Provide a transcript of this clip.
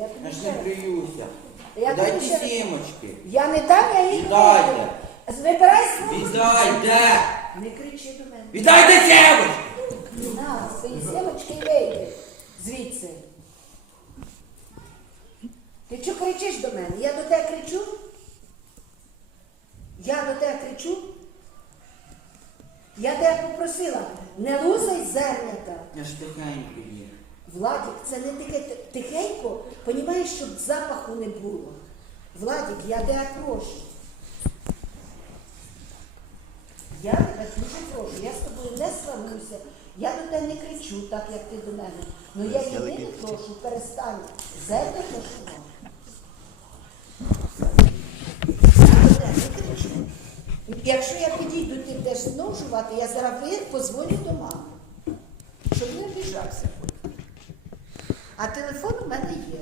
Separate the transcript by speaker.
Speaker 1: Я тобі
Speaker 2: Я ж
Speaker 1: ще
Speaker 2: не
Speaker 1: раз-. Я
Speaker 2: Дайте
Speaker 1: тобі ще раз-
Speaker 2: сімочки.
Speaker 1: Я не дам, я їх
Speaker 2: Віддайте.
Speaker 1: виберу. Вибирай свого.
Speaker 2: Віддайте!
Speaker 1: Не кричи до мене.
Speaker 2: Віддайте сімочки!
Speaker 1: На, свої сімочки і вийди звідси. Ти чого кричиш до мене? Я до тебе кричу? Я до тебе кричу? Я тебе попросила, не лузай зернята.
Speaker 2: Я ж тихенько є.
Speaker 1: Владик, це не таке тихенько, понімаєш, щоб запаху не було. Владик, я тебе прошу. Я тебе дуже прошу, я з тобою не сварюся, я до тебе не кричу так, як ти до мене. Ну я єдине прошу, перестань зеркало шумати. Якщо я підійду, ти будеш знов жувати, я зараз позвоню до мами, щоб не обіжався. A Até foram Maria.